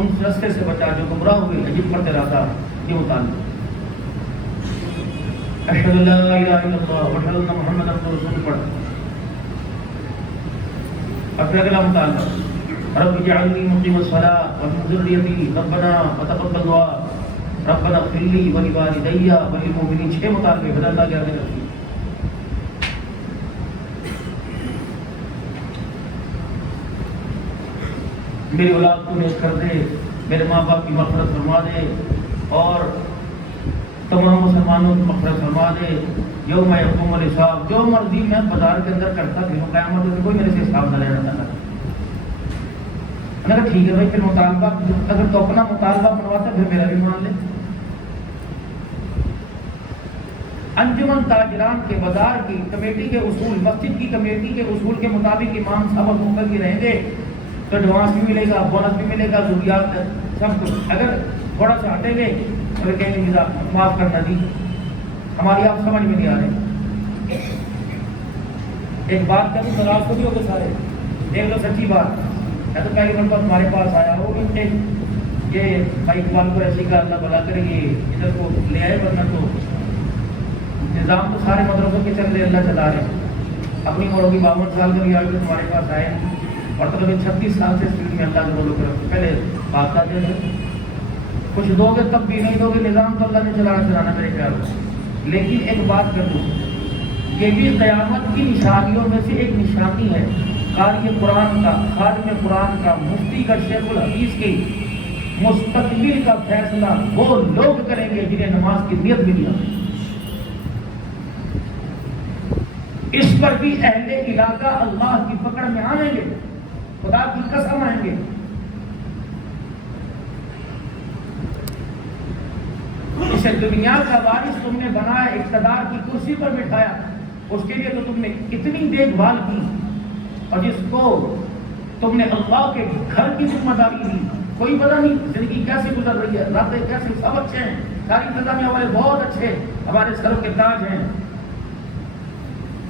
ان رستے سے بچا جو گمراہ ہوئے عجیب پڑھتے رہا تھا. یہ مطالبہ اشہد ان لا الہ الا اللہ واشہد ان محمد رسول اللہ پڑھ. اب اگلا مطالبہ رب اجعلنی مقیم الصلاۃ ومن ذریتی ربنا وتقبل دعاء ربنا اغفر لی ولوالدی وللمؤمنین. 6 مطالبے بدل اللہ کے آگے رکھیے. میری اولاد کو نیک کر دے, میرے ماں باپ کی مغفرت فرما دے, اور تمام مسلمانوں کی مغفرت فرما دے. یوم یقوم الحساب, جو مرضی میں بازار کے اندر کرتا پھر قیامت میں کوئی میرے سے حساب نہ لینا چاہتا. میں نے کہا ٹھیک ہے بھائی, پھر مطالبہ اگر تو اپنا مطالبہ بنواتا پھر میرا بھی مان لے. انجمن تاجران کے بازار کی کمیٹی کے اصول, مسجد کی کمیٹی کے اصول کے مطابق امام صاحب مقرر بھی رہیں گے تو ایڈوانس بھی ملے گا, بونس بھی ملے گا, ضروریات سب کچھ. اگر تھوڑا سا ہٹیں گے تو کہیں گے معاف کرنا جی, ہماری آپ سمجھ میں نہیں آ رہے. ایک بات کروں تو آپ کو بھی ہوگا سارے, دیکھ لو سچی بات. میں تو پہلی مرتبہ تمہارے پاس آیا ہوں کہ یہ بھائی اقبال کو ایسی کا اللہ بھلا کرے, یہ ادھر کو لے آئے, ورنہ تو نظام تو سارے مدرسوں کے چل رہے, اللہ چلا رہے. اپنی موڑوں کی 52 سال کا بھی آگے تمہارے پاس آئے, اور تو 36 سال سے اسپیڈ میں اللہ کے بولو کرو. پہلے بات آتے ہیں, کچھ دو گے تب بھی نہیں دو گے, نظام تو اللہ نے چلانا میرے خیال میں. لیکن ایک بات کر دوں, یہ بھی قیامت کی نشانیوں میں سے ایک نشانی ہے. قاری قرآن کا, خادم قرآن کا, مفتی کا, شیخ الحدیث کی مستقبل کا فیصلہ وہ لوگ کریں گے جنہیں نماز کی نیت بھی نہیں آتی. اس پر بھی اہل علاقہ اللہ کی پکڑ میں آئیں گے, خدا کی قسم آئیں گے. اسے دنیا کا وارث تم نے بنایا, اقتدار کی کرسی پر بٹھایا, اس کے لیے تو تم نے اتنی دیکھ بھال کی, اور جس کو تم نے اللہ کے گھر کی ذمہ داری دی, کوئی پتہ نہیں زندگی کیسے گزر رہی ہے, راتیں کیسے, سب اچھے ہیں, ساری انتظامیہ والے بہت اچھے, ہمارے سروں کے تاج ہیں.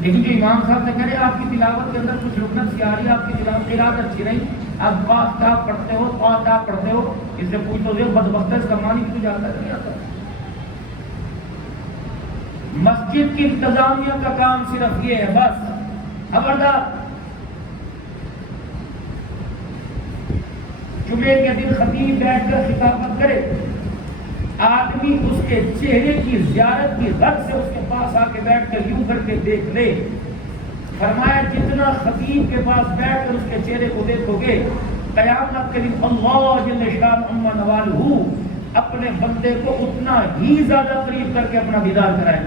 لیکن جو امام صاحب نے کہے آپ کی تلاوت کے اندر کچھ رکنت سی آ رہی ہے, آپ کی تلاوت قرات اچھی نہیں, آپ پاک پڑھتے ہو, پاک پڑھتے ہو, اس سے پوچھ تو بدبخت ہے, اس کا معنی کچھ آتا نہیں آتا. مسجد کی انتظامیہ کا کام صرف یہ ہے بس, خبردار جمعے کے دن خطیب بیٹھ کر خطابت کرے, آدمی اس کے چہرے کی زیارت کی رد سے اس کے پاس آ کے بیٹھ کر یوں کر کے دیکھ لے. فرمایا جتنا خطیب کے پاس بیٹھ کر اس کے چہرے کو دیکھو گے, قیامت کے دن اللہ جل شان عما نوالہ اپنے بندے کو اتنا ہی زیادہ قریب کر کے اپنا دیدار کرائے گا.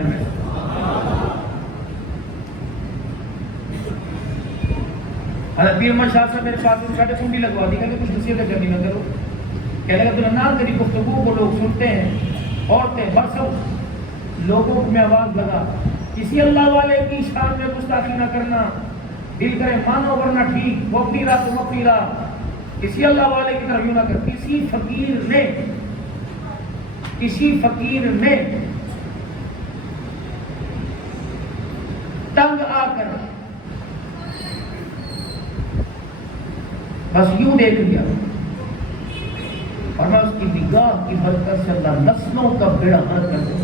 حضرت پیر احمد شاہ صاحب میرے پاس چھاٹے کنڈی لگوا دی کہ کچھ نصیحتیں کرنی نہ کرو. کہنے لگا تو نہ تیری گفتگو کو لوگ سنتے ہیں, عورتیں برسوں لوگوں میں آواز لگا, کسی اللہ والے کی شان میں گستاخی نہ کرنا, دل کرے مانو ورنہ ٹھیک, وہ اپنی راہ تم اپنی راہ, کسی اللہ والے کی طرف یوں نہ کر. کسی فقیر نے تنگ آ کر بس یوں دیکھ لیا, اور میں اس کی نگاہ کی برکت سے اللہ نسلوں کا بیڑا غرق کر دوں.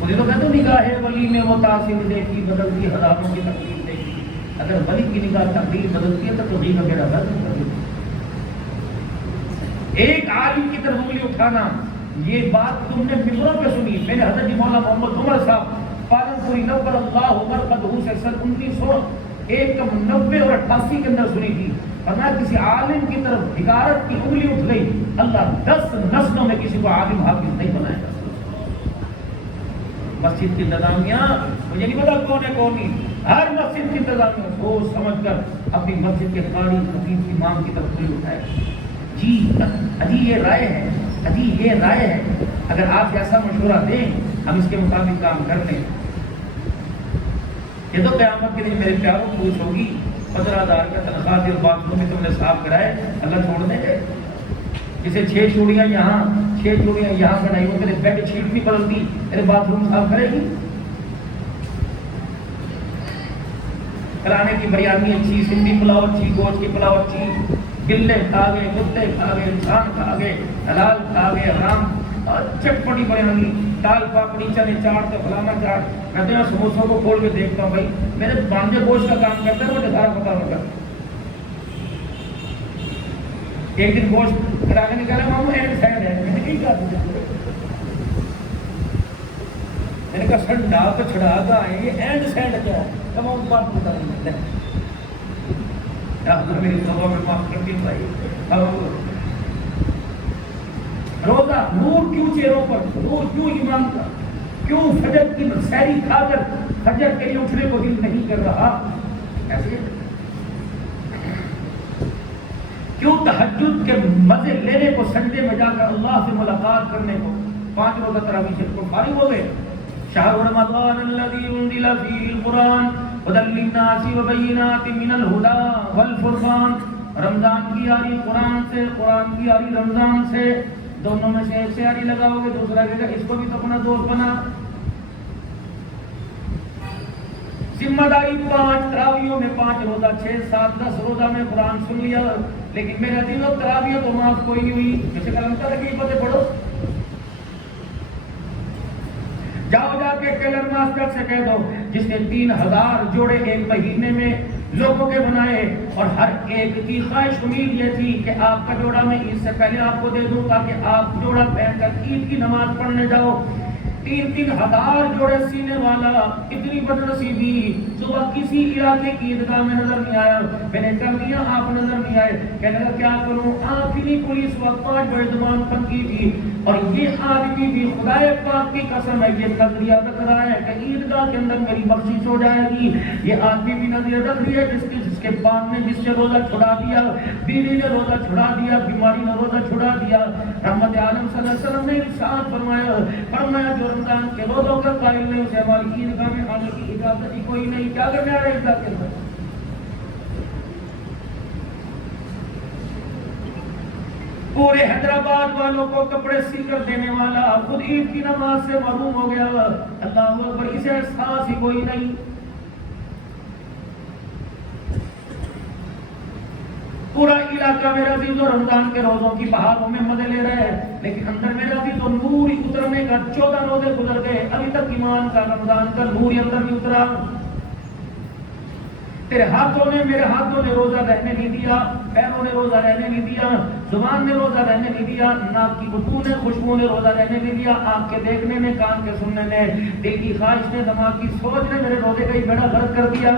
مجھے تو کہتے نگاہ ولی میں وہ تاثیر دیکھی, بدلتی ہزاروں کی تقدیر دیکھی. اگر ولی کی نگاہ تقدیر بدلتی ہے تو غیب کا بیڑا غرق کر دوں. ایک عالم کی طرف انگلی اٹھانا, یہ بات تم نے ممبروں پہ سنی. میں نے حضرت جی مولانا محمد عمر صاحب پالنپوری نور اللہ عمر قدہ سے سن 1990 اور 88 کے اندر سنی تھی. فرمایا کسی عالم کی طرف بھکارت کی انگلی اٹھ گئی, اللہ 10 نسلوں میں کسی کو عالم حافظ نہیں بنائے گا. مسجد کی انتظامیہ مجھے نہیں پتا کون ہے کون نہیں, ہر مسجد کی انتظامیہ سوچ سمجھ کر اپنی مسجد کے قاری خطیب کی امام کی طرف انگلی اٹھائے. جی اجی یہ رائے ہے, اجی یہ رائے ہے, اگر آپ ایسا مشورہ دیں ہم اس کے مطابق کام کر لیں. یہ تو قیامت کے دن میرے پیاروں پوچھ ہوگی 15,000 کا تنخواہ دے, بات میں تم نے صاف کرائے, اللہ چھوڑ دیں گے. جسے 6 چوڑیاں یہاں 6 چوڑیاں یہاں بنائی ہو, میرے بیڈ شیٹ نہیں بدلتی, میرے باتھ روم صاف کرے گی. کرانے کی بریانی اچھی، سندھی پلاؤ اچھی، گوشت کی پلاؤ اچھی، بلے کھا گئے، کتے کھا گئے، انسان کھا گئے، حلال کھا گئے، حرام، اور چٹپٹی بریانی، دال پاپڑی، چنے چاٹ، تو فلانا چاٹ۔ میں تو یہاں سموسوں کو کھول کے دیکھتا ہوں، بھائی میرے بانجے گوشت کا کام کرتا ہے، مجھے سارا پتا ہوگا۔ ایک دن گوشت کرانے میں کہہ رہا ماموں اینڈ سائڈ ہے، میں نے کہیں کہا تجھے، میں نے کہا سنڈا تو چھڑا گا ہے، یہ اینڈ سائڈ کیا ہے؟ تمام بات بتا نہیں ہے، اللہ میری توبہ میں معاف کر دی بھائی۔ روزہ نور کیوں چہروں پر، نور کیوں ایمان کا، کیوں فجر کی سحری کھا کر فجر کے لیے اٹھنے کو دل نہیں کر رہا؟ ایسے کیوں تہجد کے مزے لینے کو، سجدے میں جا کر اللہ سے ملاقات کرنے کو، 5 روزہ تراویح سے کو فارغ ہو گئے۔ شہر رمضان الذی انزل فیہ القرآن ھدی للناس وبینات من الہدی والفرقان، رمضان کی یاری قرآن سے، قرآن کی یاری رمضان سے، دونوں میں سے ایک سے یاری لگاؤ گے دوسرا کہے گا اس کو بھی تو اپنا دوست بنا۔ ذمہ داری 5 تراویحوں میں 5 روزہ، 6 7 10 روزہ میں قرآن سن لیا، لیکن میرے دل و تراویح تو معاف کوئی نہیں ہوئی۔ جیسے کلام کا لگی پتہ پڑھو، جاؤ جا کے ٹیلر ماسٹر سے کہہ دو جس نے 3000 جوڑے ایک مہینے میں لوگوں کے بنائے، اور ہر ایک کی خواہش امید یہ تھی کہ آپ کا جوڑا میں عید سے پہلے آپ کو دے دوں تاکہ آپ جوڑا پہن کر عید کی نماز پڑھنے جاؤ۔ 3000 جوڑے سینے والا، اتنی بد نصیبی، صبح کسی علاقے کی عیدگاہ میں نظر نہیں آیا، میں نے کر دیا آپ نظر نہیں آئے، کہنے لگا کیا کروں؟ آخری پولیس وقت 5 بڑے زبان پھنکی تھی، اور یہ آدمی بھی خدائے پاک کی قسم ہے یہ نظریہ رکھ رہا ہے کہ عیدگاہ کے اندر میری بخشش ہو جائے گی۔ یہ آدمی بھی نظریہ رکھ رہی ہے جس کے باپ نے جس سے روزہ چھڑا دیا، بیوی نے روزہ چھڑا دیا، بیماری نے روزہ چھڑا دیا۔ رحمت عالم صلی اللہ علیہ وسلم نے ارشاد فرمایا جو رمضان کے روزوں کا قائل نہیں اسے ہماری عیدگاہ میں آنے کی اجازت ہی کوئی نہیں۔ کیا کرنے آ رہے عیدگاہ کے اندر؟ پورے حیدرآباد والوں کو کپڑے سی کر دینے والا خود عید کی نماز سے محروم ہو گیا، اللہ اکبر، اسے احساس ہی کوئی نہیں۔ پورا علاقہ میرا عزیز و رمضان کے روزوں کی بہاروں میں مزے لے رہے ہیں، لیکن اندر میرا عزیز و نور اترنے کا 14 روزے گزر گئے، ابھی تک ایمان کا رمضان کا نور اندر نہیں اترا۔ تیرے ہاتھوں نے، میرے ہاتھوں نے روزہ رہنے نہیں دیا، پیروں نے روزہ رہنے نہیں دیا، زبان نے روزہ رہنے نہیں دیا، ناک کی بدبو نے، خوشبو نے روزہ رہنے نہیں دیا، آنکھ کے دیکھنے نے، کان کے سننے نے، دل کی خواہش نے، دماغ کی سوچ نے میرے روزے کا ہی بیڑا غرق کر دیا۔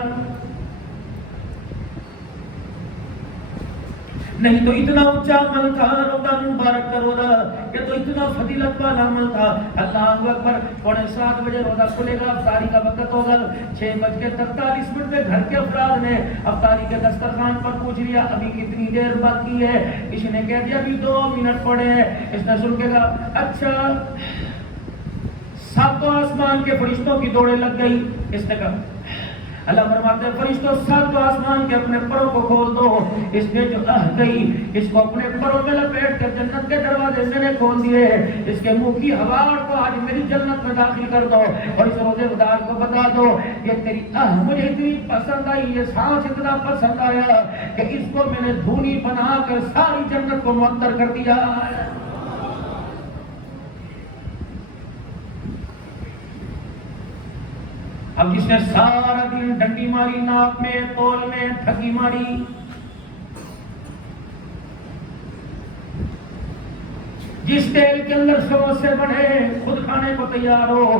نہیں تو اتنا اونچا عمل تھا رمضان مبارک کا روزہ، یہ تو اتنا فضیلت والا عمل تھا۔ اللہ اکبر، 6:45 بجے روزہ کھلے گا، افطاری کا وقت ہوگا، 6:43 میں گھر کے افراد نے افطاری کے دسترخوان پر پوچھ لیا ابھی کتنی دیر باقی ہے؟ کسی نے کہہ دیا ابھی 2 منٹ پڑے ہیں۔ اس نے سن کے کہا اچھا، 7 آسمان کے فرشتوں کی دوڑیں لگ گئی۔ اس نے کہا اللہ فرماتے ہیں فرشتوں 7 آسمان کے اپنے پروں کو کھول دو۔ اس نے جو گئی اس کو اپنے پروں میں لپیٹ کر جنت کے دروازے میں نے کھول دیے، اس کے منہ کی ہوا کو آج میری جنت میں داخل کر دو، اور اس روزے دار کو بتا دو یہ تیری مجھے اتنی پسند آئی، یہ سانس اتنا پسند آیا کہ اس کو میں نے دھونی بنا کر ساری جنت کو معطر کر دیا۔ اب جس نے سارا دن ڈنڈی ماری، ناک میں، تول میں ٹھگی ماری، جس تیل کے اندر سموسے بڑھے خود کھانے کو تیار ہو،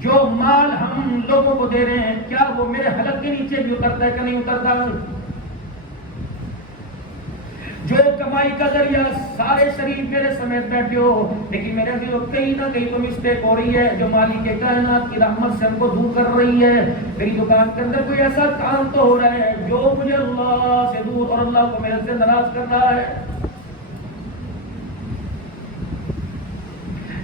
جو مال ہم لوگوں کو دے رہے ہیں کیا وہ میرے حلق کے نیچے بھی اترتا ہے کہ نہیں اترتا؟ جو کمائی کا ذریعہ سارے شریف میرے سمیت بیٹھے ہو، لیکن میرے دل کہیں نہ کہیں تو مسٹیک ہو رہی ہے جو مالک کے کائنات کی رحمت سے ہم کو دور کر رہی ہے۔ میری دکان کے اندر کوئی ایسا کام تو ہو رہا ہے جو مجھے اللہ سے دور اور اللہ کو میرے سے ناراض کر رہا ہے۔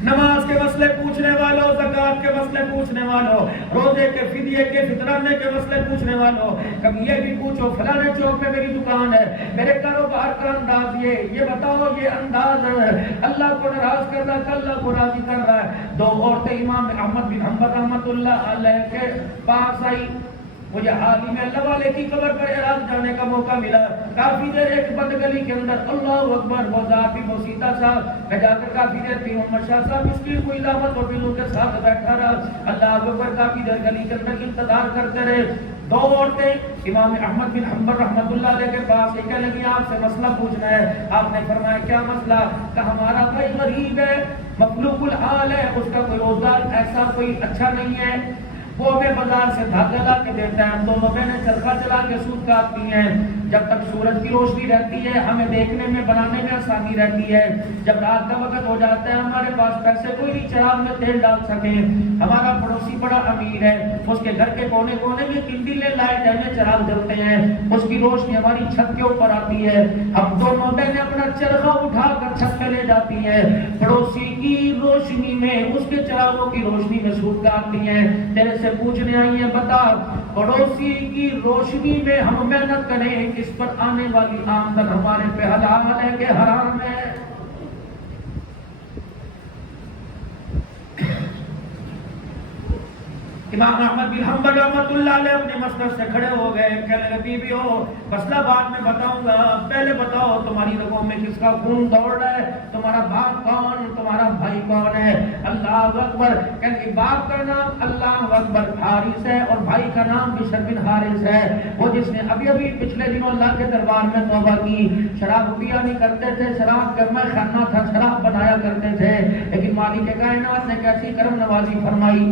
نماز کے مسئلے پوچھنے والوں، زکات کے مسئلے پوچھنے والوں، روزے کے فدیے کے فطرانے کے مسئلے پوچھنے والوں، کبھی یہ بھی پوچھو فلانے چوک میں میری دکان ہے، میرے کاروبار کا انداز یہ بتاؤ یہ انداز اللہ کو ناراض کر رہا ہے کہ اللہ کو راضی کر رہا ہے۔ دو عورتیں امام احمد بن حنبل رحمۃ اللہ علیہ کے پاس آئی، مجھے حال ہی میں اللہ والے کی قبر پر اعراض جانے کا موقع ملا، کافی دیر ایک بند گلی کے اندر اللہ اکبر وہ ذاتی موسیتا صاحب، میں جا کر کافی دیر پیر محمد شاہ صاحب مسکین کو علامت اور بلوں کے ساتھ بیٹھا رہا، اللہ اکبر کافی دیر گلی کے اندر انتظار کرتے رہے۔ دو عورتیں امام احمد بن حنبل رحمۃ اللہ علیہ کے پاس ایک لگی آپ سے مسئلہ پوچھنا ہے۔ آپ نے فرمایا کیا مسئلہ؟ کہ ہمارا بھائی غریب ہے، مخلوق الحال ہے، اس کا کوئی روزگار ایسا کوئی اچھا نہیں ہے، وہ ہمیں بازار سے دھاگا لا کے دیتا ہے، ہم دونوں بہنیں چرخہ چلا کے سود کاٹتی ہیں، جب تک سورج کی روشنی رہتی ہے ہمیں دیکھنے میں بنانے میں آسانی رہتی ہے، جب رات کا وقت ہو جاتا ہے ہمارے پاس پیسے کوئی نہیں چراغ میں تیل ڈال سکے، ہمارا پڑوسی بڑا امیر ہے، اس کے گھر کے کونے کونے میں کنڈیلیں لائٹ ہیں چراغ جلتے ہیں، اس کی روشنی ہماری چھت کے اوپر آتی ہے، ہم دونوں بہنیں اپنا چرخہ اٹھا کر چھت پہ لے جاتی ہیں، پڑوسی کی روشنی میں اس کے چراغوں کی روشنی میں سود کاٹتی ہیں، تیرے سے پوچھنے آئی ہیں بتا پڑوسی کی روشنی میں ہم محنت کریں، اس پر آنے والی آمدن ہمارے پہ حلال ہے کہ حرام ہے؟ امام احمد بن حنبل رحمۃ اللہ علیہ اپنے مسند سے کھڑے ہو گئے، کہنے لگے بی بی ہو مسئلہ بعد میں بتاؤں گا، پہلے بتاؤ تمہاری رگوں میں کس کا خون دوڑ رہا ہے، تمہارا باپ کون، تمہارا بھائی کون ہے؟ اللہ اکبر، کہنے باپ کا نام اللہ اکبر حارث ہے اور بھائی کا نام بشر بن حارث ہے، وہ جس نے ابھی ابھی پچھلے دنوں اللہ کے دربار میں توبہ کی، شراب پیا نہیں کرتے تھے، شراب کا میں خانہ تھا، شراب بنایا کرتے تھے، لیکن مالک کائنات نے کیسی کرم نوازی فرمائی،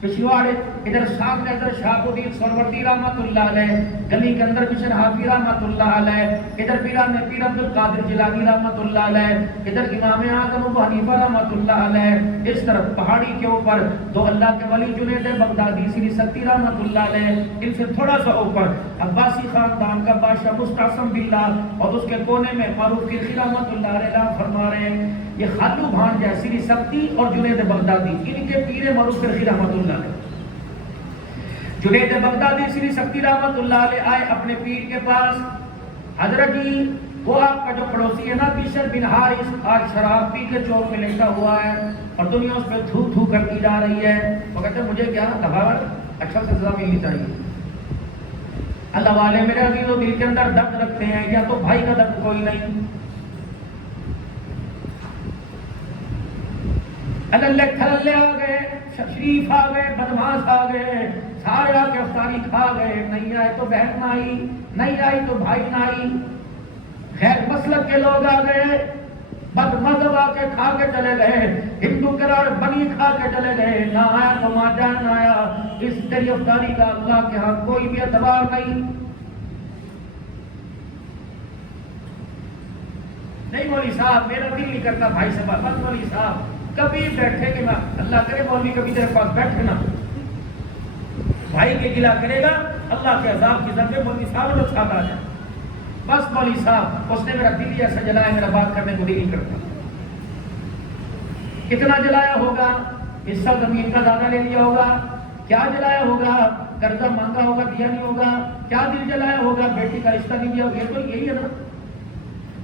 پچھواڑے ادھر سامنے ادھر شاہ الدین سہروردی رحمۃ اللہ علیہ، گلی کے اندر مشن حافظ رحمۃ اللہ علیہ، ادھر پیران پیر عبد القادر جیلانی رحمۃ اللہ علیہ، ادھر امام اعظم ابو حنیفہ رحمۃ اللہ علیہ، اس طرف پہاڑی کے اوپر دو اللہ کے ولی جنید بغدادی سری سکتی رحمۃ اللہ علیہ، ان سے تھوڑا سا اوپر عباسی خاندان کا بادشاہ مستعصم باللہ، اور اس کے کونے میں معروف کرخی رحمۃ اللہ علیہ فرما رہے ہیں یہ خالو بھانجا سری سکتی اور جنید بغدادی، ان کے پیر معروف کرخی رحمۃ اللہ علیہ، جنید بغدادی سری سکتی رحمۃ اللہ علیہ آئے اپنے پیر کے پاس، حضرت جی وہ آپ کا جو پڑوسی ہے نا بشر بن حارث آج شراب پی کے چوک میں لیٹا ہوا ہے اور دنیا اس پہ تھو تھو کرتی جا رہی ہے، وہ کہتے ہیں مجھے کیا دباور اچھا سے سزا ملنی چاہیے۔ اللہ والے میرے عزیز و دل کے اندر درد رکھتے ہیں، یا تو بھائی کا درد کوئی نہیں، اللہ تھلے آ گئے، شریف آ گئے، بدماش آ گئے، سارے آ کے افطاری کھا گئے، نہیں آئے تو بہن نہ آئی، نہیں آئی تو بھائی نہ آئی، غیر مسلک کے لوگ آ گئے، بد مذہب آ کے کھا کے چلے گئے، ہندو قرار بنی کھا کے چلے گئے، نہ آیا تو ماں جان نہ آیا، اس تیری افطاری کا اللہ کے ہاں کوئی بھی اعتبار نہیں۔ نہیں مولوی صاحب میرا دل نہیں کرتا بھائی سے بات، بس مولوی صاحب کبھی بیٹھے کہ میں اللہ کرے مولوی کبھی تیرے پاس بیٹھے نا، بھائی کے گلا کرے گا اللہ کے عذاب کی زد میں مولوی صاحب لوگ ساتھ آ جائیں، بس مولوی صاحب اس نے میرا دل ہی ایسا جلایا میرا بات کرنے کو دل نہیں کرتا، کتنا جلایا ہوگا، حصہ زمین کا زیادہ لے لیا ہوگا، کیا جلایا ہوگا، قرضہ مانگا ہوگا دیا نہیں ہوگا، کیا دل جلایا ہوگا، بیٹی کا رشتہ نہیں دیا ہوگا، یہ تو یہی ہے نا۔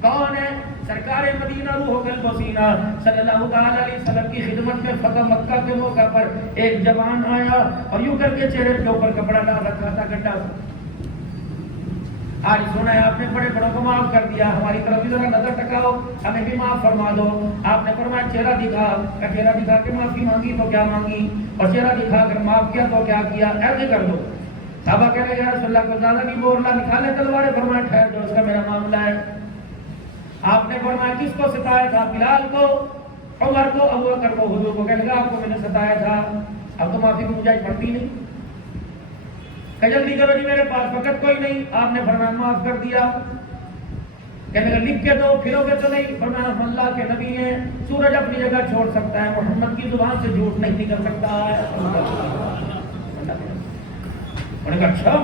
کون ہے؟ سرکار مدینہ روح قلب و سینہ صلی اللہ تعالی علیہ وسلم کی خدمت میں فتح مکہ کے موقع پر ایک جوان آیا اور یوں کر کے چہرے کے اوپر کپڑا ڈال رکھا تھا گڈھا، آج سنا ہے آپ نے بڑے بڑوں کو معاف کر دیا، ہماری طرف بھی ذرا نظر ٹکاؤ ہمیں بھی معاف فرما دو، آپ نے فرمایا چہرہ دکھا، چہرہ دکھا کے معافی مانگی تو کیا مانگی، اور چہرہ دکھا کر معاف کیا تو کیا کیا، ایسے کر دو۔ صحابہ کہہ رہے یا رسول اللہ کو زیادہ نہیں بول رہا، نکالے تلواریں، فرمایا ٹھہر جو اس کا میرا معاملہ ہے۔ آپ نے فرمایا کس کو ستایا تھا؟ بلال کو، عمر کو، ابو بکر کو، حضور کو، کہنے لگا آپ کو میں نے ستایا تھا، اب تو معافی کی گنجائش پڑتی نہیں، کہ جلدی کرو جی میرے پاس وقت کوئی نہیں، آپ نے فرمایا معاف کر دیا، کہنے لگا لکھ کے دو، پھرو گے تو نہیں، فرمایا اللہ کے نبی نے سورج اپنی جگہ چھوڑ سکتا ہے، محمد کی زبان سے جھوٹ نہیں نکل سکتا ہے۔ انہوں نے کہا اچھا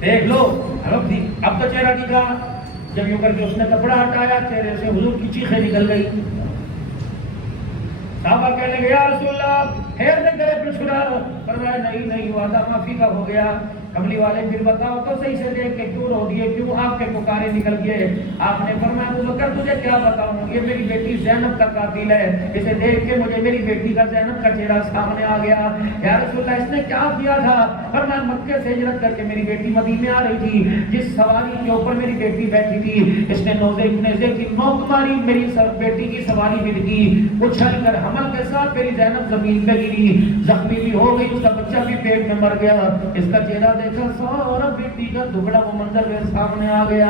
دیکھ لو، اب تو چہرہ دکھا، جب یوں کر کے اس نے کپڑا ہٹایا چہرے سے حضور کی چیخیں نکل گئی، صحابہ کہنے لگے یا رسول اللہ پھر دے گئے پھر چھڑا، فرمایا نہیں نہیں وعدہ معافی کا ہو گیا۔ کملی والے پھر بتاؤ تو صحیح سے دیکھ کے کیوں رو دیے، کیوں آپ کے پکارے نکل گئے؟ آپ نے فرمایا ابو بکر تجھے کیا بتاؤں، یہ میری بیٹی زینب کا قاتل ہے، اسے دیکھ کے مجھے میری بیٹی کا زینب کا چہرہ سامنے آ گیا۔ یا رسول اللہ اس نے کیا کیا تھا؟ فرمایا مکے سے ہجرت کر کے میری بیٹی مدینے آ رہی تھی، جس سواری کے اوپر میری بیٹی بیٹھی تھی اس نے نیزے کی نوک ماری، میری بیٹی کی سواری گر گئی، اچھل کر حمل کے ساتھ میری زینب زمین پہ گری، زخمی بھی ہو گئی، اس کا بچہ بھی پیٹ میں مر گیا۔ اس کا چہرہ دیکھا سارا بیٹی کا دبلا وہ منظر میرے سامنے آ گیا۔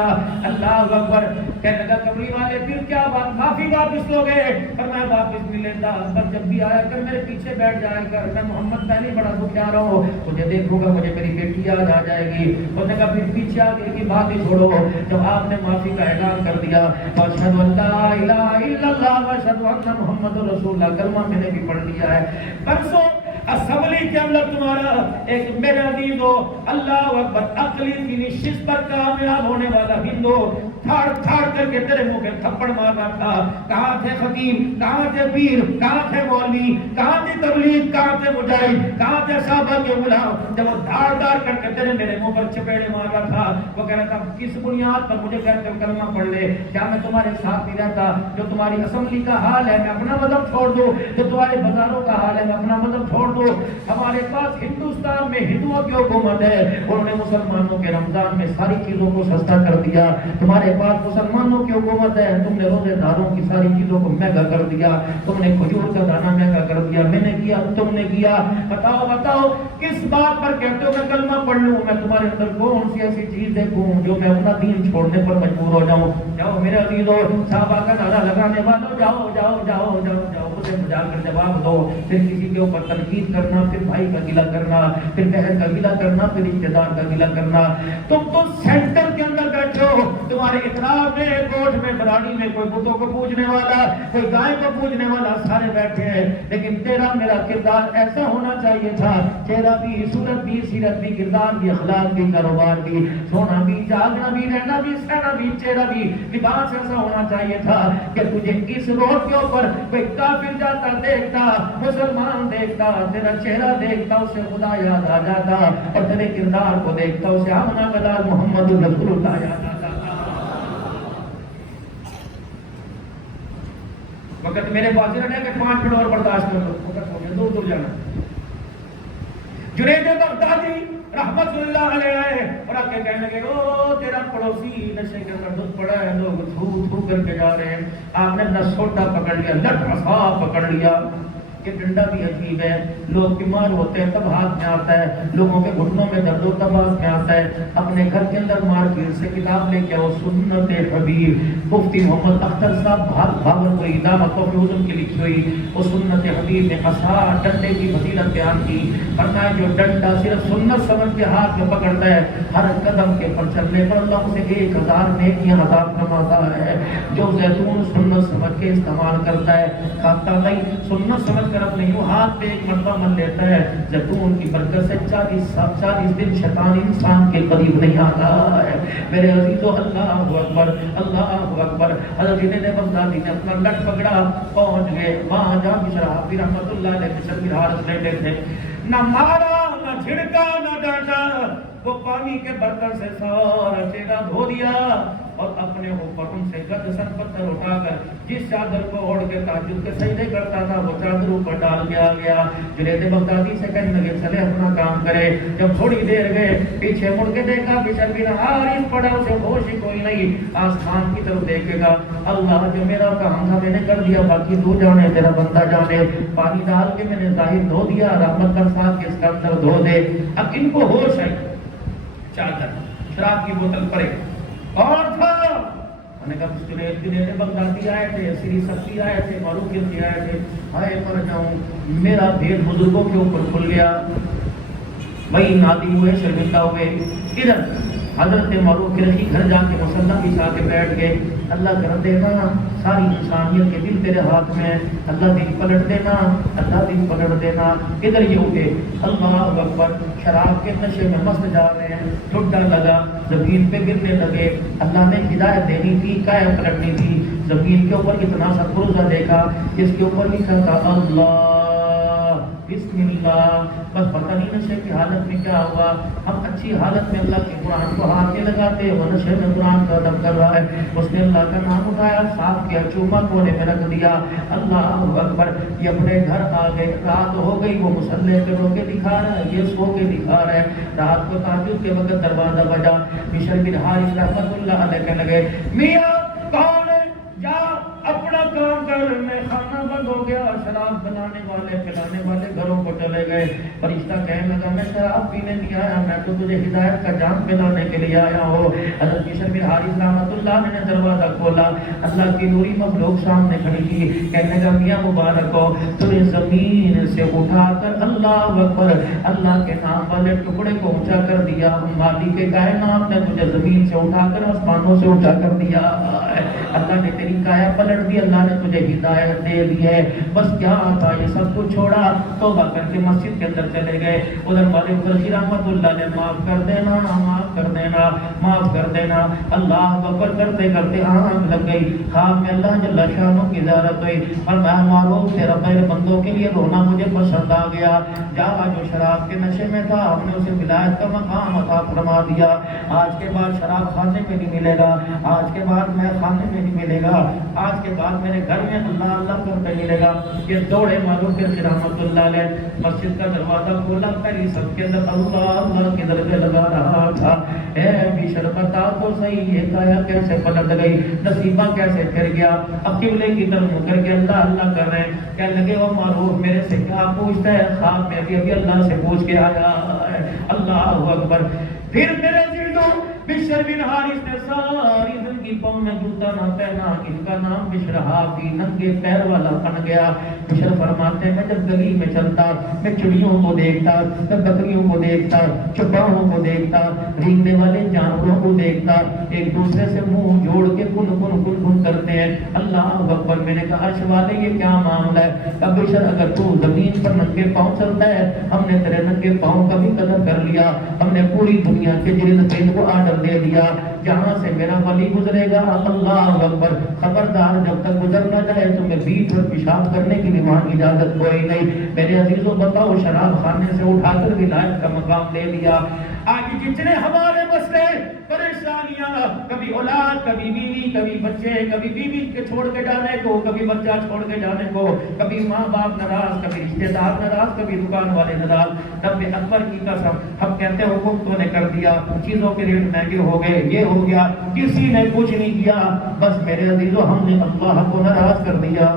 اللہ اکبر، کہنے لگا کمری والے پھر کیا بات، معافی واپس لو گے؟ فرمایا واپس نہیں لیتا، پر جب بھی آیا کر میرے پیچھے بیٹھ جایا کر، میں محمد پہلے بڑا دکھا رہا ہوں، مجھے دیکھوں گا مجھے میری بیٹی یاد آ جائے گی۔ اس نے کہا پھر پیچھے آگے کی بات ہی چھوڑو، جب آپ نے معافی کا اعلان کر دیا تو اشہد ان لا الہ الا اللہ و اشہد ان محمد رسول اللہ کلمہ میں نے بھی پڑھ لیا ہے۔ پرسوں اسمبلی کے اندر تمہارا ایک میرے عزیزو اللہ اکبر عقلی کی نشست پر کامیاب ہونے والا ہندو تھاڑ تھاڑ کر کے تیرے منہ پہ تھپڑ مار رہا تھا۔ کہاں تھے خطیب، کہاں تھے پیر، کہاں تھے مولوی، کہاں تھی تبلیغ، کہاں تھے مجاہد، کہاں تھے صحابہ کے غلام، جب وہ دھاڑ دھاڑ کر کے تیرے میرے منہ پر چپیڑے مار رہا تھا؟ وہ کہہ رہا تھا کس بنیاد پر مجھے کہہ کر کلمہ پڑھ لے؟ کیا میں تمہارے ساتھ نہیں رہتا؟ جو تمہاری اسمبلی کا حال ہے میں اپنا مذہب چھوڑ دوں؟ جو تمہارے بازاروں کا حال ہے میں اپنا مذہب چھوڑ دوں؟ ہمارے پاس ہندوستان میں ہندوؤں کی حکومت ہے، انہوں نے مسلمانوں کے رمضان میں ساری چیزوں کو سستا کر دیا۔ تمہارے پاس مسلمانوں کی حکومت ہے، تم نے روزے داروں کی ساری چیزوں کو مہنگا کر دیا، تم نے کھجور کا دانہ مہنگا کر دیا، میں نے کیا تم نے کیا۔ بتاؤ بتاؤ کس بات پر کہتے ہو میں کلمہ پڑھ لوں؟ میں تمہارے اندر کون سی ایسی چیز دیکھوں جو میں اپنا دین چھوڑنے پر مجبور ہو جاؤں؟ جاؤ میرے عزیزو، صحابہ کا نعرہ لگانے والوں جاؤ جاؤ جاؤ جاؤ جاؤ، مجھے بجا کر جواب دو، پھر کسی کے اوپر تنقید کرنا، پھر بھائی کا گلہ کرنا، پھر بہن کا گلہ کرنا، پھر رشتے دار کا گلہ کرنا۔ تم تو سینٹر کے اندر بیٹھے ہو، تمہارے اطراف میں کوٹ میں برانی میں کوئی بتوں کو پوجنے والا، کوئی گائے کو پوجنے والا سارے بیٹھے ہیں، لیکن تیرا میرا کردار ایسا ہونا چاہیے تھا، چہرہ بھی، صورت بھی، سیرت بھی، کردار بھی، اخلاق بھی، کاروبار بھی، سونا بھی، جاگنا بھی، رہنا بھی، سہنا بھی، چہرہ بھی، لباس ایسا ہونا چاہیے تھا کہ تجھے اس روڈ کے اوپر کوئی کافر جاتا دیکھتا، مسلمان دیکھتا، تیرا چہرہ دیکھتا، اسے خدا یاد آ جاتا، اور تیرے کردار کو دیکھتا اسے آمنہ کلال محمد رسول اللہ یاد آ جاتا۔ وقت میرے پاس رہنے کہ 5 منٹ اور برداشت کر لو، وقت ہو گیا، دور دور جانا۔ جنید بغدادی رحمت اللہ علیہ آئے اور آ کے کہنے لگے او تیرا پڑوسی نشے کے اندر دودھ پڑا ہے، لوگ تھو تھو کر کے جا رہے ہیں، آپ نے اپنا سوٹا پکڑ لیا، لٹ صاف پکڑ لیا۔ یہ ڈنڈا بھی عجیب ہے، لوگ بیمار ہوتے ہیں تب ہاتھ میں آتا ہے، لوگوں کے گھٹنوں میں درد ہوتا تب ہاتھ میں آتا ہے۔ اپنے گھر کے اندر مارکیٹ سے کتاب لے کے آؤ، سنت حبیب، مفتی محمد اختر صاحب بھاگلپوری دعوت و فیوزن کی لکھی ہوئی، وہ سنت حبیب نے عصا ڈنڈے کی فضیلت بیان کی، فرمایا جو ڈنڈا صرف سنت سمجھ کے ہاتھ میں پکڑتا ہے، ہر قدم کے پر چلنے پر اللہ اسے 1000 نیکیاں عطا فرماتا ہے۔ جو زیتون سنت سمجھ کے استعمال کرتا ہے، کھاتا نہیں، سنت سمجھ کر اپنے یوں ہاتھ پہ ایک مرتبہ من لیتا ہے، زیتون کی برکت سے 40 دن شیطان انسان کے قریب نہیں آتا ہے۔ میرے عزیزو اللہ اکبر، اللہ اکبر۔ حضرت جنید بغدادی نے اپنا لٹ پکڑا، پہنچ گئے وہاں جہاں مشرا رحمت اللہ علیہ بشر کی حالت لیٹے تھے، نہ مارا نہ جھڑکا نہ ڈانٹا، وہ پانی کے برتن سے سارا چہرہ دھو دیا اور اپنے اوپر ان سے گد سر پتھر اٹھا کر جس چادر کو اوڑھ کے تہجد کے سجدے کرتا تھا وہ چادر اوپر ڈال کے آ گیا۔ جنید بغدادی سے کہنے لگے چلے اپنا کام کرے۔ جب تھوڑی دیر گئے پیچھے مڑ کے دیکھا بشر بن حارث پڑا، اسے ہوش ہی کوئی نہیں، آسمان کی طرف دیکھے گا، اللہ جو میرا کام تھا میں نے کر دیا، باقی تو جانے تیرا بندہ جانے، پانی ڈال کے میں نے ظاہر دھو دیا، رحمت کا ساتھ کے اس کا اندر دھو دے۔ اب ان کو ہوش ہے، چادر شراب کی بوتل پڑے اور تھا، میں نے کہا جنید بغدادی آئے تھے، سری سختی آئے تھے، معروفیت آئے تھے، ہائے مر جاؤں، میرا بھید بزرگوں کے اوپر کھل گیا، وہی نادی ہوئے، شرمندہ ہوئے۔ ادھر حضرت معروف کے رشی گھر جا کے مصلی بچھا کے بیٹھ گئے. اللہ کر دینا ساری انسانیت کے دل تیرے ہاتھ میں ہے. اللہ دل پلٹ دینا, اللہ دل پلٹ دینا. ادھر یہ اٹھے, اللہ اکبر, شراب کے نشے میں مست جا رہے ہیں, ٹھڈا لگا, زمین پہ گرنے لگے. اللہ نے ہدایت دینی تھی, کائے پلٹنی تھی. زمین کے اوپر اتنا سا پرزہ دیکھا جس کے اوپر لکھا تھا اللہ بسم اللہ. بس پتہ نہیں نشے کی حالت میں کیا ہوا. ہم اچھی حالت میں اللہ کے قرآن کو ہاتھ نہیں لگاتے, وہ نشے میں قرآن کا ادب کر رہا ہے. اس نے اللہ کا نام اٹھایا, صاف کیا, چوما کونے میں رکھ دیا. اللہ اکبر. یہ اپنے گھر آ گئے, رات ہو گئی, وہ مصلی پہ رو کے دکھا رہا ہے, یہ سو کے دکھا رہا ہے. رات کو تہجد کے وقت دروازہ بجا. بشر بن حارث رحمۃ اللہ علیہ کہنے لگے, میاں کون ہے, جا اپنا کام کر. میں کھانا بند ہو گیا, شراب بنانے والے پلانے والے گھروں کو چلے گئے. فرشتہ کہنے لگا, میں شراب پینے نہیں آیا, میں تو تجھے ہدایت کا جام پلانے کے لیے آیا ہوں. حضرت بشر بن حارث رحمۃ اللہ نے دروازہ کھولا. اللہ کی نوری مخلوق سامنے کھڑی تھی. کہنے لگا, میاں مبارک ہو, تجھے زمین سے اٹھا کر اللہ اکبر اللہ کے نام والے ٹکڑے کو اونچا کر دیا. مالک کائنات نے تجھے زمین سے اٹھا کر آسمانوں سے اونچا کر دیا. اللہ نے تیری کایا پلٹ دی, اللہ نے تجھے ہدایت دے دی ہے. بس کیا تھا, یہ سب کچھ چھوڑا, توبہ کر کے مسجد کے اندر چلے گئے. ادھر مالک قرشی رحمۃ اللہ نے معاف کر دینا, معاف کر دینا, معاف کر دینا. اللہ اکبر کرتے کرتے آنکھ لگ گئی. خواب میں اللہ جل شانہ کی زیارت ہوئی اور میں معروف تیرا میرے بندوں کے لیے رونا مجھے پسند آ گیا. جا جو شراب کے نشے میں تھا, ہم نے اسے ولایت کا مقام عطا فرما دیا. آج کے بعد شراب خانے میں نہیں ملے گا, آج کے بعد میں خانے میں نہیں ملے گا, آج کے بعد میرے گھر میں اللہ اللہ کرتے ملے گا. یہ دوڑے معروف کے رحمۃ اللہ علیہ, مسجد کا دروازہ کھولا, پہلی سب کے اندر اللہ اللہ کے درجے لگا رہا تھا. اے بشر بتا تو صحیح, یہ کایا کیسے پلٹ گئی, نصیبہ کیسے پھر گیا. اب قبلے کی طرف منہ کر کے اللہ اللہ کر رہے ہیں. کہنے لگے, وہ معروف میرے سے کیا پوچھتا ہے, خواب میں ابھی اللہ سے پوچھ کے آیا ہے. اللہ اکبر. پھر میرے عزیزوں, بشر بن حارث نے ساری زندگی پاؤں میں جوتا نہ پہنا, ان کا نام بشر حافی, ننگے پیر والا بن گیا. بشر فرماتے ہیں, میں جب گلی میں چلتا, میں چڑیوں کو دیکھتا, میں بکریوں کو دیکھتا, چوپاؤں کو دیکھتا, رینگنے والے جانوروں کو دیکھتا, ایک دوسرے سے منہ جوڑ کے کن کن کن کن کرتے ہیں. اللہ اکبر. میں نے کہا, عرش والے یہ کیا معاملہ ہے. اب بشر اگر تو زمین پر ننگے پاؤں چلتا ہے, ہم نے تیرے ننگے پاؤں کا بھی قدر کر لیا. ہم نے پوری دنیا کے جرد کو آرڈر دے دیا, جہاں سے میرا ولی گزرے گا, اللہ اکبر, خبردار جب تک گزر نہ جائے تمہیں بیچ پر پیشاب کرنے کی بھی وہاں اجازت کوئی نہیں. میرے عزیزوں بتاؤ, شراب خانے سے اٹھا کر ولایت کا مقام دے دیا. آج جتنے ہمارے مسئلے پریشانیاں, کبھی اولاد, کبھی بیوی, کبھی بچے, کبھی بیوی کے چھوڑ کے جانے کو, کبھی بچہ چھوڑ کے جانے کو, کبھی ماں باپ ناراض, کبھی رشتے دار ناراض, کبھی دکان والے ناراض. رب اکبر کی قسم, ہم کہتے ہیں حکومتوں نے کر دیا, چیزوں کے ریٹ مہنگے ہو گئے, یہ ہو گیا, کسی نے کچھ نہیں کیا. بس میرے عزیزوں, ہم نے اللہ کو ناراض کر دیا.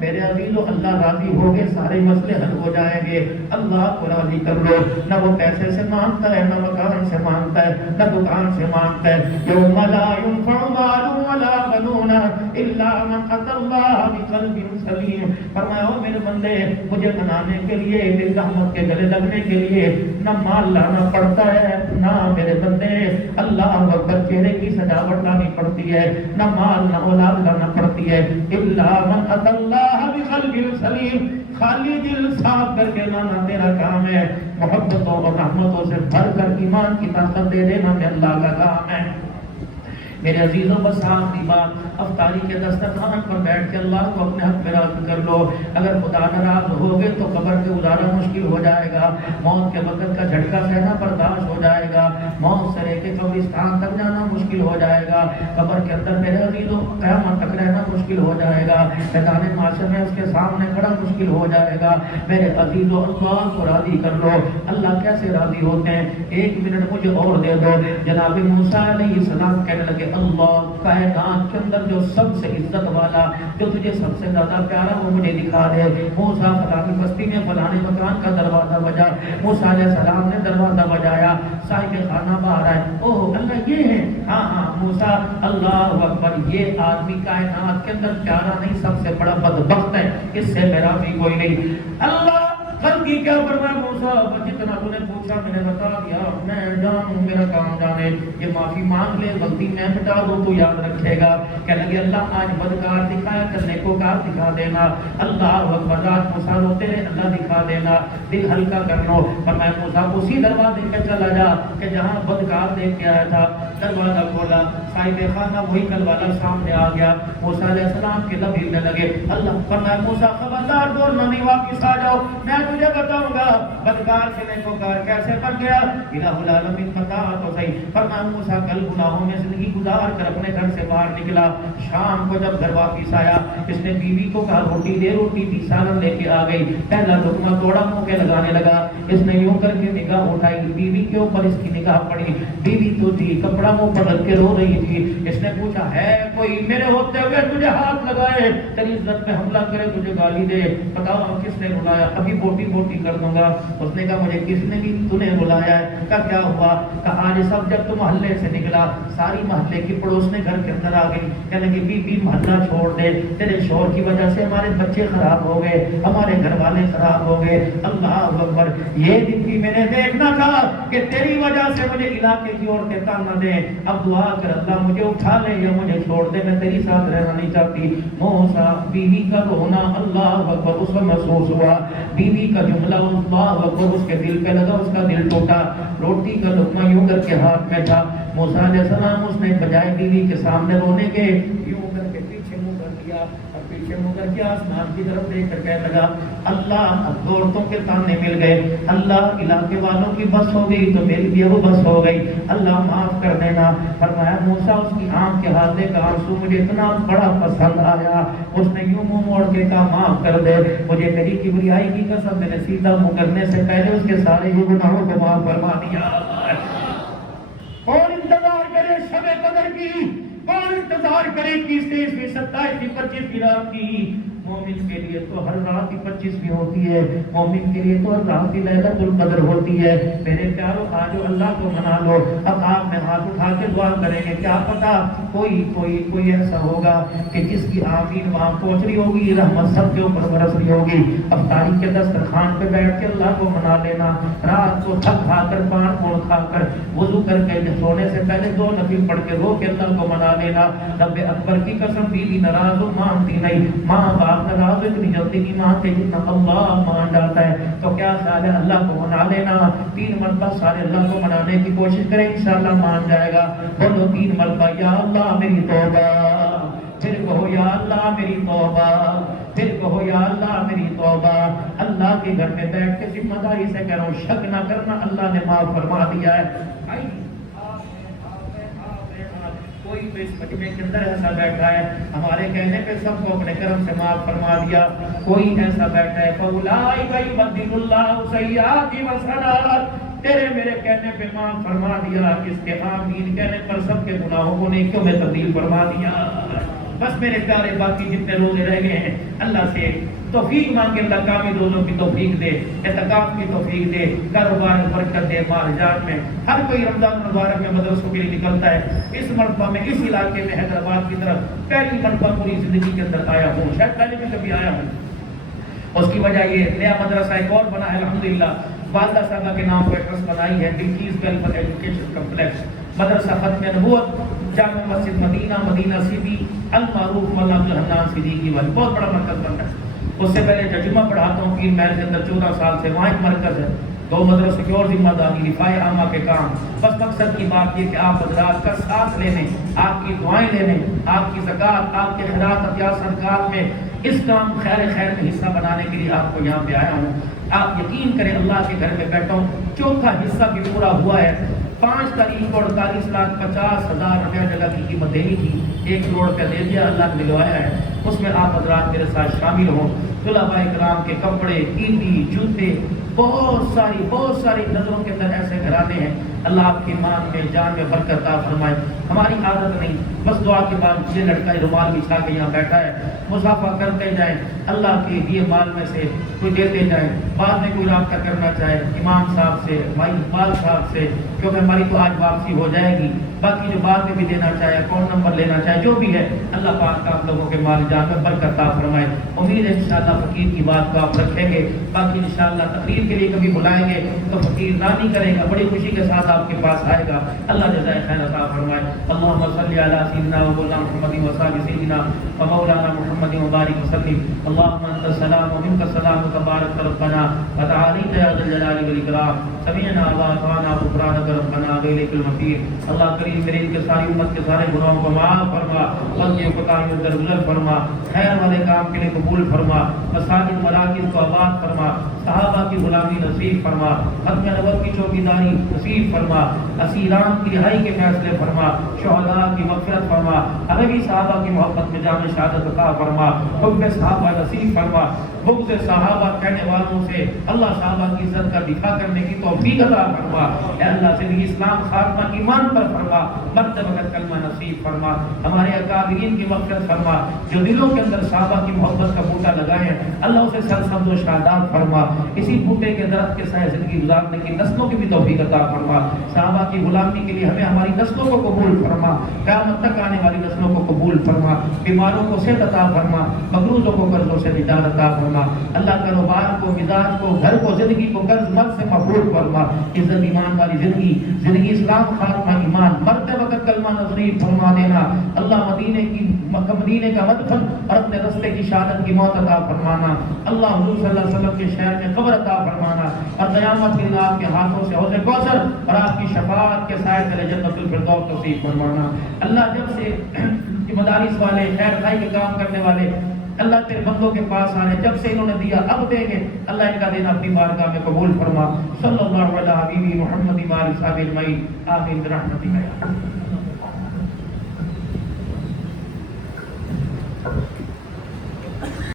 میرے عزیزوں, اللہ راضی ہو گئے, سارے مسئلے حل ہو جائیں گے. اللہ کو راضی کر لو. نہ وہ پیسے سے مانگتا ہے, نہ مکان سے مانگتا ہے, نہ دکان سے مانگتا ہے. یوم لا ينفع مال ولا بنون الا من اتى الله بقلب سلیم. فرمایا, میرے بندے, مجھے منانے کے لیے, میری رحمت کے گلے لگنے کے لیے نہ مال لانا پڑتا ہے, نہ میرے بندے اللہ اکبر چہرے کی سجاوٹ لانی پڑتی ہے, نہ مال نہ اولاد لانا پڑتی ہے. الا من اتى الله بقلب سلیم. خالی دل صاف کر کے لانا تیرا کام ہے. محبتوں اور رحمتوں سے بھر کر ایمان کی طاقت دے دینا میں اللہ کا کام ہے. میرے عزیزوں, بس آخری بات, افطاری کے دسترخوان پر بیٹھ کے اللہ کو اپنے حق میں راضی کر لو. اگر خدا ناراض ہو گئے تو قبر کے گزارا مشکل ہو جائے گا, موت کے وقت کا جھٹکا سہنا برداشت ہو جائے گا, موت سے لے کے قبرستان تک جانا مشکل ہو جائے گا, قبر کے اندر میرے عزیزوں قیامت تک رہنا مشکل ہو جائے گا, میدان معاشر میں اس کے سامنے کھڑا مشکل ہو جائے گا. میرے عزیزوں, اللہ کو راضی کر لو. اللہ کیسے راضی ہوتے ہیں, ایک منٹ مجھے اور دے دو. جناب موسیٰ علیہ السلام کہنے لگے, اللہ کائنات کے اندر جو سب سے عزت والا, جو تجھے سب سے زیادہ پیارا, وہ مجھے دکھا دے. موسیٰ فلانی بستی میں فلانے مکان کا دروازہ بجا. موسیٰ علیہ السلام نے دروازہ بجایا, صاحب خانہ باہر آئے. اوہ اللہ یہ ہے, ہاں ہاں موسیٰ, اللہ اکبر, یہ آدمی کائنات کے اندر پیارا نہیں, سب سے بڑا بدبخت ہے, اس سے میرا بھی کوئی نہیں. اللہ غلطی کیا؟ فرمایا موسیٰ جتنا تو نے پوچھا میں نے بتا دیا، میں جانوں میرا کام جانے، یہ معافی مانگ لے، غلطی میں مٹا دوں تو یاد رکھے گا۔ کہنے لگے اللہ آج بدکار دکھایا کل نیکوکار دکھا دینا۔ اللہ اکبر، آج موسیٰ رو تیرے اللہ دکھا دینا، دل ہلکا کر لو۔ فرمایا موسیٰ اسی دروازے پہ چلا جا کہ جہاں بدکار دیکھ کے آیا تھا۔ دروازہ کھولا، صاحب خانہ وہی کل والا سامنے آ گیا۔ موسیٰ علیہ السلام کے لب ہلنے لگے۔ اللہ فرمایا موسیٰ خبردار بولنا نہیں، واپس آ جاؤ، میں تجھے بتاؤں گا بدکار سے نیکوکار کیسے بن گیا۔ الہ العالمین بتا تو صحیح۔ فرمایا موسیٰ کل گناہوں میں زندگی گزار کر اپنے گھر سے باہر نکلا، شام کو جب گھر واپس آیا اس نے بیوی کو کہا روٹی دے، روٹی دی، سالن لے کے آ گئی، پہلا لقمہ توڑا، منہ کے لگانے لگا۔ اس نے یوں کر کے نگاہ اٹھائی، بیوی کے اوپر اس کی نگاہ پڑی، بیوی تو تھی کپڑا منہ پر رکھ کے رو رہی تھی۔ اس نے پوچھا ہے کوئی میرے ہوتے ہوئے تجھے ہاتھ لگائے، تیری عزت میں حملہ کرے، تجھے گالی دے، بتاؤ کس نے رلایا؟ ابھی بوٹی بوٹی کر دوں گا۔ اس نے کہا مجھے کس نے بھی تو نے رلایا ہے؟ کہا کیا ہوا؟ کہا آج سب جب تو محلے سے نکلا ساری محلے کی پڑوس نے گھر کے اندر آ گئی، کہنے لگی بی بی محلہ چھوڑ دے، تیرے شوہر کی وجہ سے ہمارے بچے خراب ہو گئے، ہمارے گھر والے خراب ہو گئے۔ اللہ اکبر، یہ دن بھی میں نے دیکھنا تھا کہ تیری وجہ سے مجھے علاقے کی عورتیں تانا دیں، اب دعا کر اللہ مجھے اٹھا لے یا مجھے چھوڑ دے، میں تیری ساتھ رہنا نہیں چاہتی۔ موسیٰ بیوی کا رونا اللہ اکبر اس کو محسوس ہوا، بیوی کا جملہ اللہ اکبر اس کے دل پہ لگا، اس کا دل ٹوٹا، روٹی کا لقمہ یوں کر کے ہاتھ میں تھا۔ موسیٰ علیہ السلام اس نے بجائے بیوی کے سامنے رونے کے یوں کر کے پیچھے منہ کر دیا اور پیچھے منہ کر کے آسمان کی طرف دیکھ کر کہنے لگا اللہ اب عورتوں کے تانے مل گئے، اللہ علاقے والوں کی بس ہو گئی تو میری بھی وہ بس ہو گئی، اللہ معاف کر دینا۔ فرمایا موسیٰ اس کی آنکھ کے حالے کا آنسو مجھے اتنا بڑا پسند آیا، اس نے یوں منہ موڑ کے کہا معاف کر دے، مجھے میری کبریائی کی قسم، میں نے سیدھا منہ کرنے سے پہلے اس کے سارے ہی گناہوں کو معاف فرما دیا۔ کون انتظار کرے شب قدر کی، کون انتظار کرے 21 27 25 رات کی؟ مومن کے لیے تو ہر رات کی 25ویں ہوتی ہے، مومن کے لیے تو ہر رات کی لیلۃ القدر ہوتی ہے۔ میرے پیارو آج اللہ کو منا لو۔ اب آپ میں ہاتھ اٹھا کے دعا کریں گے، کیا پتا کوئی ایسا ہوگا کہ جس کی آمین وہاں پہنچ رہی ہوگی، رحمت سب کے اوپر برس رہی ہوگی۔ افطاری کے دسترخوان پہ بیٹھ کے اللہ کو منا لینا، رات کو تھک کھا کر پان پھوڑ کھا کر وضو کر کے سونے سے پہلے 2 نفل پڑھ کے رو کے اللہ کو منا لینا۔ رب اکبر کی قسم بیوی ناراض ہو مانتی نہیں، ماں باپ ناراض اتنی جلدی نہیں مانتے جتنا اللہ مان جاتا ہے۔ تو کیا خیال ہے اللہ کو منا لینا، 3 مرتبہ سارے اللہ کو منانے کی کوشش کریں، انشاءاللہ مان جائے گا۔ بولو 3 مرتبہ یا اللہ میری توبہ، پھر کہو یا اللہ میری توبہ، پھر کہو یا اللہ میری توبہ۔ اللہ کے گھر میں بیٹھ کے ذمہ داری سے کہہ رہا ہوں، شک نہ کرنا اللہ نے معاف فرما دیا ہے۔ کوئی تو اس مجمع کے اندر ایسا بیٹھا ہے ہمارے کہنے پہ سب کو اپنے کرم سے معاف فرما دیا، کوئی ایسا بیٹھا ہے فَأُولَٰئِكَ يُبَدِّلُ اللَّهُ سَيِّئَاتِهِمْ حَسَنَاتٍ، تیرے میرے کہنے پہ معاف فرما دیا، اس کے آمین کہنے پر سب کے گناہوں کو نیکیوں میں تبدیل فرما دیا۔ بس میرے پیارے باقی جتنے روزے رہ گئے ہیں اللہ سے توفیق مانگے، اللہ کامل روزوں کی توفیق دے، اعتکاف کی توفیق دے، کاروبار میں برکت دے، مال جات میں۔ ہر کوئی رمضان مبارک میں مدرسوں کے لیے نکلتا ہے، اس مرتبہ میں اس علاقے میں حیدرآباد کی طرف پہلی مرتبہ پوری زندگی کے اندر آیا ہوں، شاید پہلے بھی کبھی آیا ہوں۔ اس کی وجہ یہ نیا مدرسہ ایک اور بنا ہے الحمدللہ، والدہ صاحبہ کے نام پر ٹرسٹ بنائی ہے، بلقیس ویلفیئر ایجوکیشن کمپلیکس، مدرسہ ختم نبوت، جامع مسجد مدینہ، مدینہ سٹی، المعروف مولانا عبدالحنان صدیقی والی، بہت بڑا مرکز بنتا ہے۔ اس سے پہلے ججمہ پڑھاتا ہوں 3 محل کے اندر 14 سال سے، وہاں ایک مرکز ہے، 2 مدرسوں کی اور ذمہ داری، رفاع عامہ کے کام۔ بس مقصد کی بات یہ کہ آپ حضرات کا ساتھ لینے، آپ کی دعائیں لینے، آپ کی زکوٰۃ، آپ کے خیرات عطیات صدقات میں اس کام خیر میں حصہ بنانے کے لیے آپ کو یہاں پہ آیا ہوں۔ آپ یقین کریں اللہ کے گھر میں بیٹھا ہوں، 4تھا حصہ بھی پورا ہوا ہے۔ 5 تاریخ کو 48,50,000 روپیہ جگہ کی قیمت دینی تھی، 1 کروڑ روپیہ دے دیا، اللہ نے دلوایا ہے۔ اس میں آپ حضرات میرے ساتھ شامل ہوں۔ طلباء کرام کے کپڑے، عیدی، جوتے، بہت ساری نظروں کے اندر ایسے گھرانے ہیں اللہ آپ کی مان میں جان میں برکت عطا فرمائے. ہماری عادت نہیں, بس دعا کے بعد یہ لڑکا رومال بچھا کے یہاں بیٹھا ہے, مصافحہ کرتے جائیں, اللہ کے دیے مال میں سے کوئی دیتے جائیں. بعد میں کوئی رابطہ کرنا چاہے امام صاحب سے, بھائی اقبال صاحب سے, کیونکہ ہماری تو آج واپسی ہو جائے گی. باقی جو بعد میں بھی دینا چاہے, اکاؤنٹ نمبر لینا چاہے, جو بھی ہے, اللہ پاک آپ لوگوں کے مال جان میں برکت عطا فرمائے. امید ہے انشاءاللہ فقیر کی بات کو آپ رکھیں گے. باقی انشاءاللہ تقریر کے لیے کبھی بلائیں گے تو فقیر نہ نہیں کرے گا, بڑی خوشی کے ساتھ آپ کے پاس آئے گا. اللہ جزائے خیر عطا فرمائے. اللہم صلی علی سیدنا و مولانا محمد و صحابہ سیدنا و مولانا محمد مبارک وسلم. اللہم انت السلام و منک السلام تبارک ربنا وتعالیت یا ذا الجلال والاکرام. سمعنا واطعنا غفرانک ربنا والیک المصیر. اللہ کریم میرے ان کے ساری امت کے سارے گناہوں کو معاف فرما, غلطیوں کو کوتاہیوں سے درگزر فرما, خیر والے کام کے لیے قبول فرما, مساجد مراکز کو آباد فرما, صحابہ کی غلامی نصیب فرما, ختم نبوت کی چوکیداری نصیب فرما, اسیران کی رہائی کے فیصلے فرما, شہداء کی مغفرت فرما, عربی صحابہ کی محبت میں جام شہادت عطا فرما, حب صحابہ نصیب فرما, بغض صحابہ کہنے والوں سے اللہ صحابہ کی عزت کا دفاع کرنے کی توفیق عطا فرما. اے اللہ زندگی اسلام خاتمہ ایمان پر فرما, مرتے وقت کلمہ نصیب فرما, ہمارے اکابرین کی مغفرت فرما, جو دلوں کے اندر صحابہ کی محبت کا بوٹا لگائے ہیں اللہ اسے سرسبز و شاداب فرما. اسی بوٹے کے درخت کے سائے زندگی گزارنے کی نسلوں کی بھی توفیق عطا فرما. صحابہ کی غلامی کے لیے ہمیں ہماری نسلوں کو قبول فرما, قیامت تک آنے والی نسلوں کو قبول فرما, بیماروں کو صحت عطا فرما, مقروضوں کو قرضوں سے نجات عطا فرما. اللہ کاروبار کو, مزاج کو, گھر کو, زندگی کو قرض مرض سے محفوظ فرما. عزت ایمان والی زندگی, زندگی اسلام خاتمہ ایمان, مرتے وقت کلمہ نصیب فرما دینا. اللہ مدینے کا مدفن اور اپنے رستے کی شہادت کی موت عطا فرمانا. اللہ حضور صلی اللہ علیہ وسلم کے شہر میں قبر عطا فرمانا, اور قیامت کے دن آپ کے ہاتھوں سے حوض کوثر اور آپ کی شفاعت کے سائے تلے جنت الفردوس نصیب فرمانا. اللہ جب سے مدارس والے, خیر خائی کے کام کرنے والے اللہ تیرے بندوں کے پاس آنے, جب سے انہوں نے دیا اب دیں گے, اللہ ان کا دینا اپنی بارگاہ میں قبول فرما. صلی اللہ علیہ حبیبی محمد و آلہ وصحبہ اجمعین. آمین برحمتک یا